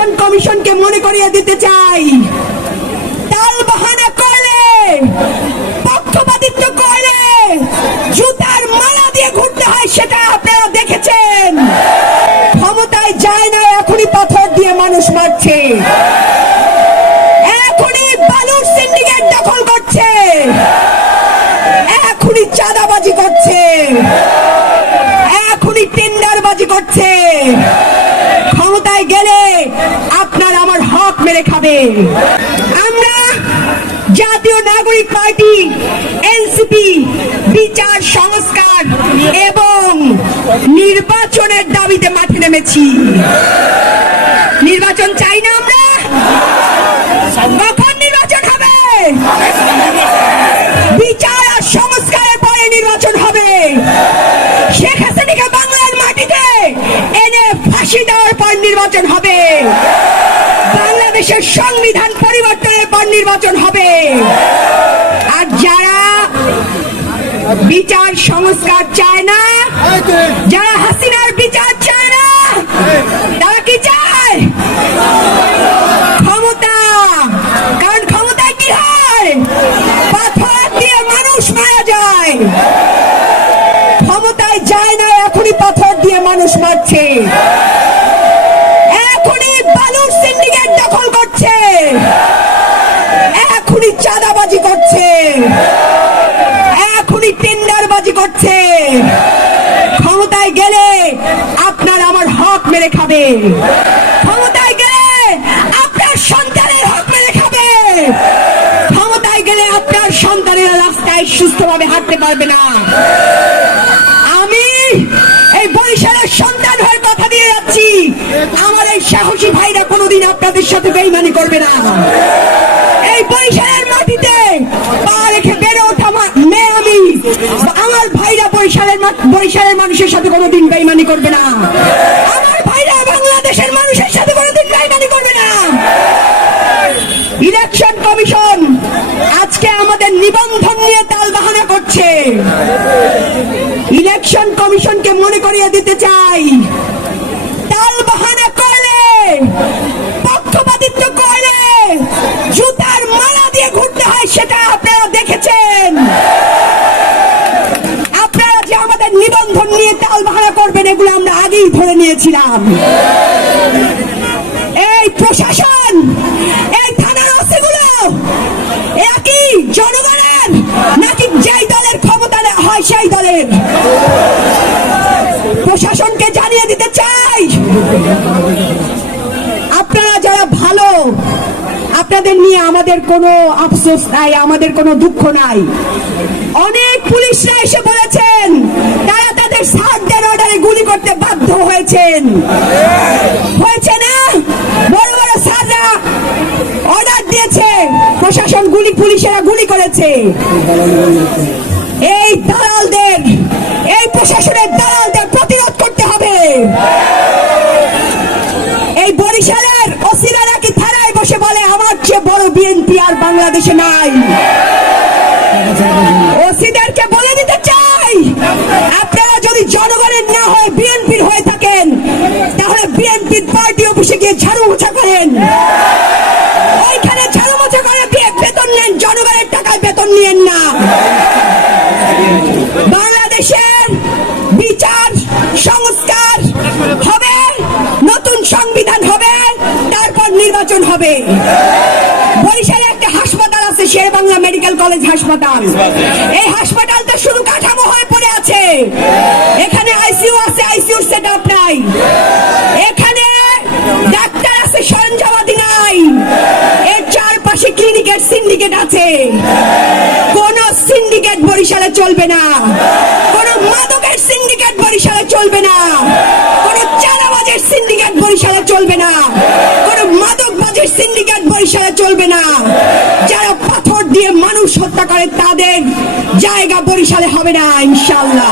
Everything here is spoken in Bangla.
ইলেকশন কমিশনকে মনে করিয়ে দিতে চাই। তাল বাহানা করলে, পক্ষপাতিত্ব করলে, জুতার মালা দিয়ে ঘুরতে হয় সেটা আপনারা দেখেছেন। ক্ষমতায় যায় না, এখনই পাথর দিয়ে মানুষ মারছে। এখনই বালুর সিন্ডিকেট দখল করছে। এখনই চাঁদাবাজি করছে এখনই টেন্ডারবাজি করছে ক্ষমতায় গেলে আপনার আমার খাবে আমরা জাতীয় নাগরিক পার্টি, এনসিপি, বিচার, সংস্কার এবং নির্বাচনের দাবিতে মাঠে নেমেছি। নির্বাচন চাই না আমরা? কখন নির্বাচন হবে? বিচার আর সংস্কারের পরে নির্বাচন হবে। শেখ হাসিনাকে বাংলার মাটিতে ফাঁসি দেওয়ার পর নির্বাচন হবে। বাংলাদেশের সংবিধান পরিবর্তনের পর নির্বাচন হবে। আর যারা বিচার সংস্কার চায় না, যারা হাসিনার বিচার চায় না, তারা কি চায়? ক্ষমতা। কারণ ক্ষমতায় কি হয়? পাথর দিয়ে মানুষ মারা যায়। ক্ষমতায় যায় না, এখনই পাথর মানুষ মারছে। এখনই বালুর সিন্ডিকেট দখল করছে। এখনই চাঁদাবাজি করছে। এখনই টেন্ডারবাজি করছে। ক্ষমতায় গেলে আপনার আমার হক মেরে খাবে ক্ষমতায় গেলে আপনার সন্তানের হক মেরে খাবে ক্ষমতায় গেলে আপনার সন্তানেরা রাস্তায় সুস্থভাবে হাঁটতে পারবে না। আমার এই সাহসী ভাইরা কোনোদিন আপনাদের সাথে বেইমানি করবে না। এই বরিশালের মাটিতে পা রেখে মেয়ে আমি। আমার ভাইরা বরিশালের বরিশালের মানুষের সাথে কোনোদিন বেইমানি করবে না। আমার ভাইরা বাংলাদেশের মানুষের সাথে কোনোদিন বেইমানি করবে না। ইলেকশন কমিশন আজকে আমাদের নিবন্ধন নিয়ে তালবাহানা করছে। ইলেকশন কমিশনকে মনে করিয়ে দিতে চাই তাল বাহানা করলে পক্ষপাতিত্ব জুতার মালা দিয়ে ঘুরতে হয়, সেটা আপনারা দেখেছেন। আপনারা যে আমাদের নিবন্ধন নিয়ে তাল বাহানা করবেন, এগুলো আমরা আগেই ধরে নিয়েছিলাম। এই প্রশাসন, এই থানা ওসিগুলো এরা কি জনগণের নাকি যেই দলের ক্ষমতা হয় সেই দলের? প্রশাসনকে জানিয়ে দিতে চাই। ভালো আপনাদের নিয়ে আমাদের কোনো আফসোস নাই, আমাদের কোনো দুঃখ নাই। অনেক পুলিশরা এসে বলেছেন, তারা তাদের সারদের অর্ডারে গুলি করতে বাধ্য হয়েছেন। হয়েছে না? বড় বড় স্যাররা অর্ডার দিয়েছে, প্রশাসন গুলি, পুলিশেরা গুলি করেছে। এই দালালদের, এই প্রশাসনের দালালদের প্রতিরোধ করতে হবে এই বরিশালের ওসিরা নাকি থানায় বসে বলে আমার চেয়ে বড় বিএনপি আর বাংলাদেশে নাই। ওসিদেরকে বলে দিতে চাই, আপনারা যদি জনগণের না হয় বিএনপির হয়ে থাকেন, তাহলে বিএনপির পার্টি অফিসে গিয়ে ঝাড়ু মোছা করেন। ওইখানে ঝাড়ু মোছা করে বে- বেতন নেন, জনগণের টাকায় বেতন নিয়েন না। বাংলাদেশের নির্বাচন হবে। বরিশালে একটা হাসপাতাল আছে শের বাংলা মেডিকেল কলেজ হাসপাতাল। এই হাসপাতালটা শুধু কাঠামো হয়ে পড়ে আছে। এখানে আইসিইউ আছে, আইসিইউর সেট আপ নাই। এখানে ডাক্তার আছে, সরঞ্জামাদি নাই। এর চারপাশে ক্লিনিকের সিন্ডিকেট আছে। কোন সিন্ডিকেট বরিশালে চলবে না। কোন মাদকের সিন্ডিকেট বরিশালে চলবে না। কোন চারাবাজের সিন্ডিকেট বরিশালে চলবে না। বরিশালে চলবে না। যারা পাথর দিয়ে মানুষ হত্যা করে, তাদের জায়গা বরিশালে হবে না ইনশাল্লাহ